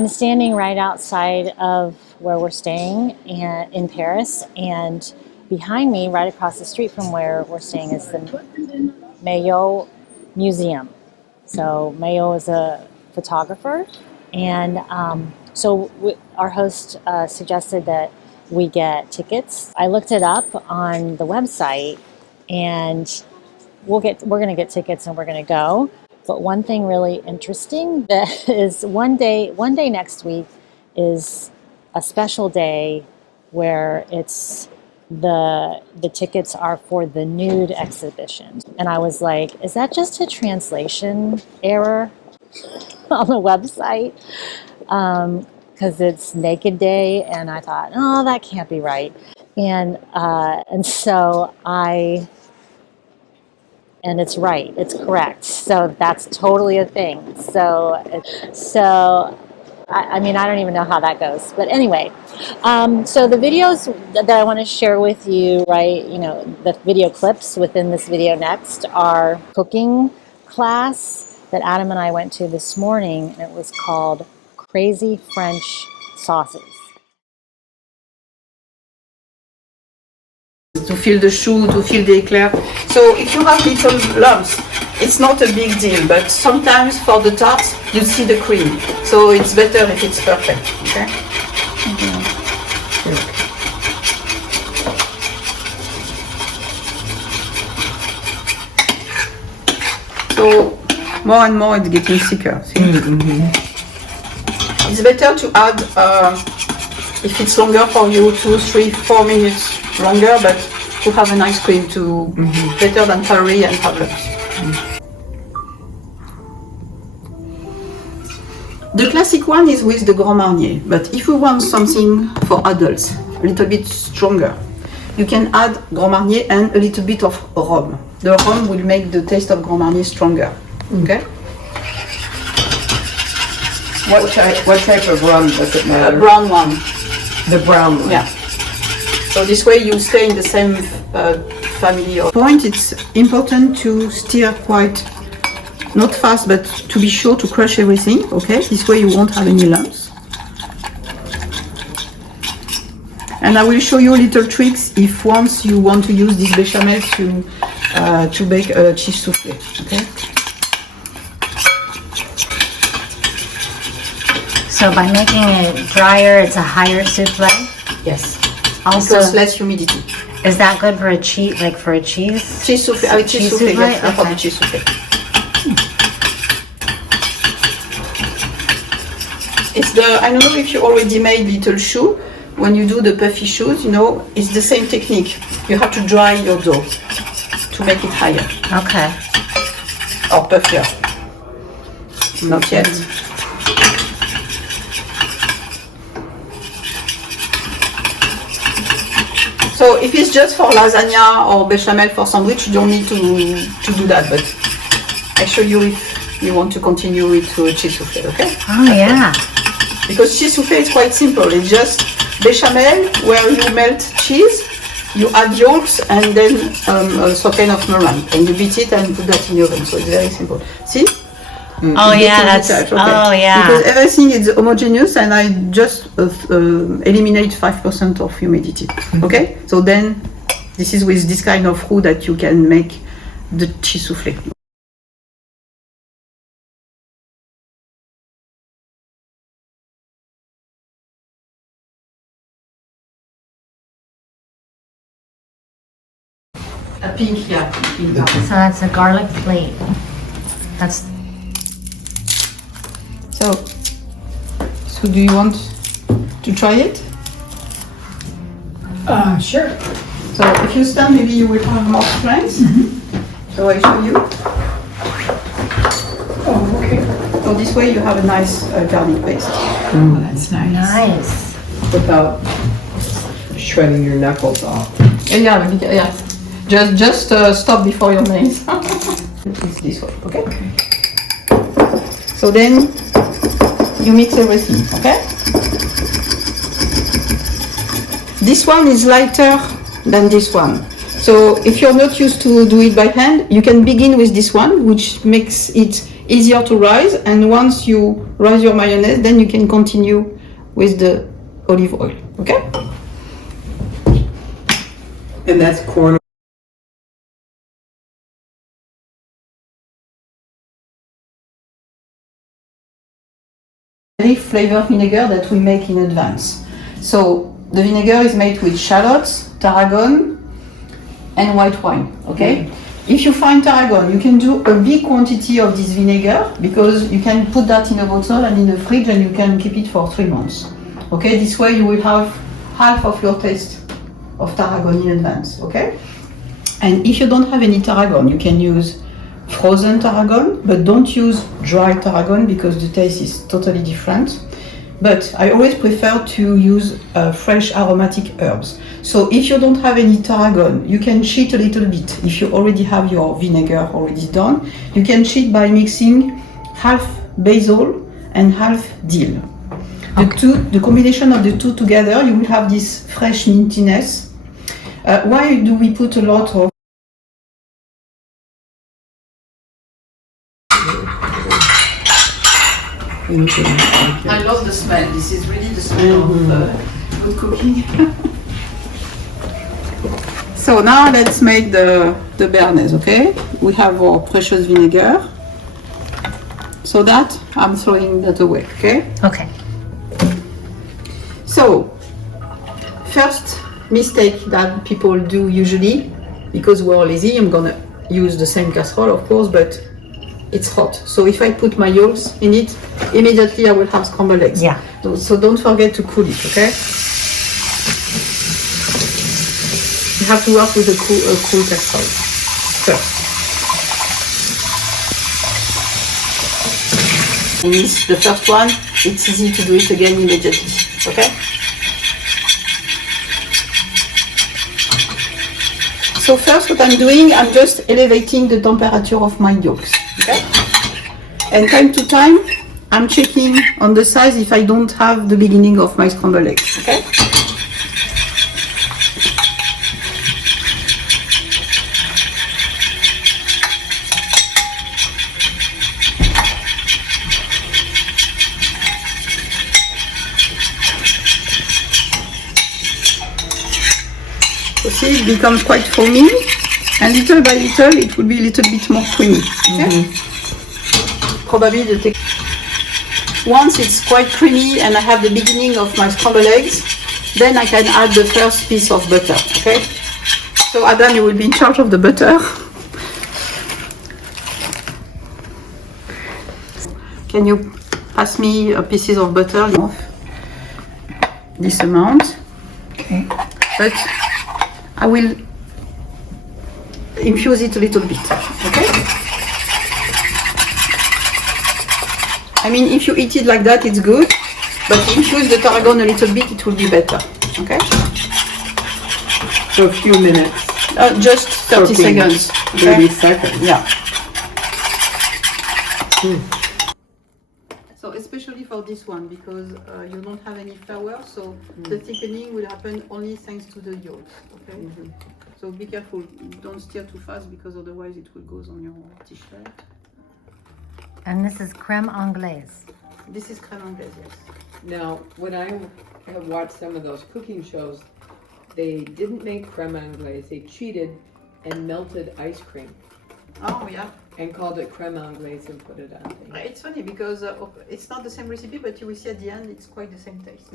I'm standing right outside of where we're staying in Paris, and behind me, right across the street from where we're staying, is the Maillol Museum. So Maillol is a photographer, and our host suggested that we get tickets. I looked it up on the website, and we're going to get tickets and we're going to go. But one thing really interesting that is one day next week is a special day where it's the tickets are for the NUDE exhibition. And I was like, is that just a translation error on the website? Because it's Naked Day, and I thought, oh, that can't be right. And it's right. It's correct. So that's totally a thing. So I mean, I don't even know how that goes. But anyway, so the videos that I want to share with you, right, the video clips within this video next are cooking class that Adam and I went to this morning, and it was called Crazy French Sauces. To fill the choux, to fill the éclair. So if you have little lumps, it's not a big deal, but sometimes for the tarts, you see the cream. So it's better if it's perfect, okay? Mm-hmm. So more and more it's getting thicker, see? Mm-hmm. It's better to add, if it's longer for you, 2, 3, 4 minutes longer, but to have an ice cream to better than Paris and Pavlov's. The classic one is with the Grand Marnier, but if you want something for adults, a little bit stronger, you can add Grand Marnier and a little bit of rum. The rum will make the taste of Grand Marnier stronger. Okay? What type of rum does it matter? A brown one. The brown one? Yeah. So this way you stay in the same family. Point, it's important to stir quite, not fast, but to be sure to crush everything, okay? This way you won't have any lumps. And I will show you little tricks if once you want to use this bechamel to bake a cheese soufflé, okay? So by making it drier, it's a higher soufflé? Yes. Also, because less humidity. Is that good for a cheese? Like for a cheese? Cheese soufflé. Cheese soufflé. Yes, okay. For the cheese soufflé. It's the. I don't know if you already made little choux. When you do the puffy choux, it's the same technique. You have to dry your dough to make it higher. Okay. Or puffier. Not yet. So if it's just for lasagna or bechamel for sandwich, you don't need to do that, but I show you if you want to continue it to a cheese soufflé, okay? Oh yeah. Because cheese soufflé is quite simple. It's just bechamel where you melt cheese, you add yolks and then a kind of meringue, and you beat it and put that in the oven. So it's very simple. See? Oh yeah, that's okay. Oh yeah. Because everything is homogeneous, and I just eliminate 5% of humidity. Okay, so then this is with this kind of roux that you can make the cheese soufflé. A pink, yeah. Pink. So that's a garlic plate. That's. So do you want to try it? Sure. So if you stand, maybe you will have more strength. So I show you. Oh, okay. So this way you have a nice garlic paste. Oh, that's nice. Nice. Without shredding your knuckles off. Yeah. Just stop before your nails. It's this way, okay? So then you mix everything, okay? This one is lighter than this one. So if you're not used to do it by hand, you can begin with this one, which makes it easier to rise. And once you rise your mayonnaise, then you can continue with the olive oil, okay? And that's corn. Flavor vinegar that we make in advance. So the vinegar is made with shallots, tarragon, and white wine, okay? If you find tarragon, you can do a big quantity of this vinegar because you can put that in a bottle and in the fridge and you can keep it for 3 months. Okay, this way you will have half of your taste of tarragon in advance, okay? And if you don't have any tarragon, you can use frozen tarragon, but don't use dry tarragon because the taste is totally different. But I always prefer to use fresh aromatic herbs. So if you don't have any tarragon, you can cheat a little bit. If you already have your vinegar already done, you can cheat by mixing half basil and half dill. The combination of the two together, you will have this fresh mintiness. Why do we put a lot of I love the smell. This is really the smell of good cooking. So now let's make the béarnaise, okay? We have our precious vinegar. So that, I'm throwing that away, okay? Okay. So, first mistake that people do usually, because we're lazy, I'm gonna use the same casserole, of course, but it's hot. So if I put my yolks in it, immediately I will have scrambled eggs. Yeah. So don't forget to cool it, okay? You have to work with a cool casserole first. And it's the first one, it's easy to do it again immediately, okay? So first what I'm doing, I'm just elevating the temperature of my yolks, okay? And time to time, I'm checking on the sides if I don't have the beginning of my scrambled eggs, okay? See, it becomes quite foamy, and little by little it will be a little bit more creamy. Okay? Probably the once it's quite creamy and I have the beginning of my scrambled eggs, then I can add the first piece of butter. Okay? So Adam, you will be in charge of the butter. Can you pass me pieces of butter? This amount. Okay. But I will infuse it a little bit, okay? I mean, if you eat it like that, it's good, but infuse the tarragon a little bit, it will be better, okay? So a few minutes. Just 30 seconds. Okay? 30 seconds. Yeah. So especially for this one, because you don't have any flour, so the thickening will happen only thanks to the yolks, okay? So be careful, don't stir too fast because otherwise it will go on your t-shirt. And this is Créme Anglaise. This is Créme Anglaise, yes. Now, when I have watched some of those cooking shows, they didn't make creme anglaise. They cheated and melted ice cream Oh yeah. and called it creme anglaise and put it on things. It's funny because it's not the same recipe, but you will see at the end it's quite the same taste.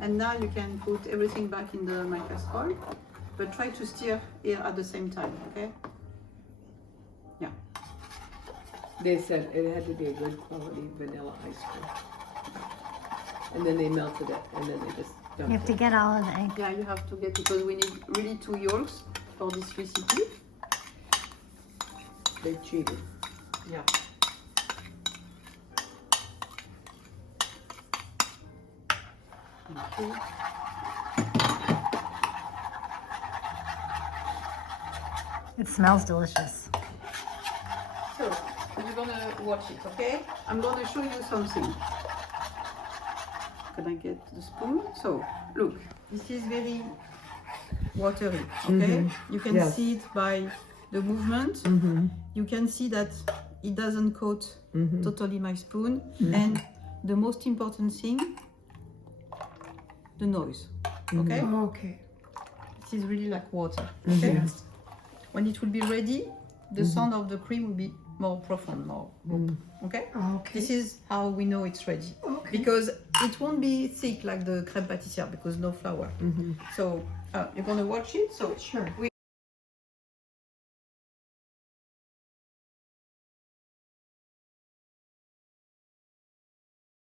And now you can put everything back in the casserole, but try to stir here at the same time, okay? Yeah. They said it had to be a good quality vanilla ice cream. And then they melted it, and then they just You dumped have to it. get all of the egg. Yeah, you have to get, because we need really 2 yolks for this recipe. They cheated. Yeah. Okay. It smells delicious. So, you're gonna watch it, okay? I'm gonna show you something. Can I get the spoon? So, look, this is very watery, okay? You can Yes. see it by the movement. You can see that it doesn't coat totally my spoon. And the most important thing, the noise. Okay? Okay. This is really like water. Okay? Yes. When it will be ready, the sound of the cream will be more profound, more. Okay? Okay. This is how we know it's ready. Okay. Because it won't be thick like the crème pâtissière because no flour. So you're gonna watch it. So Sure. we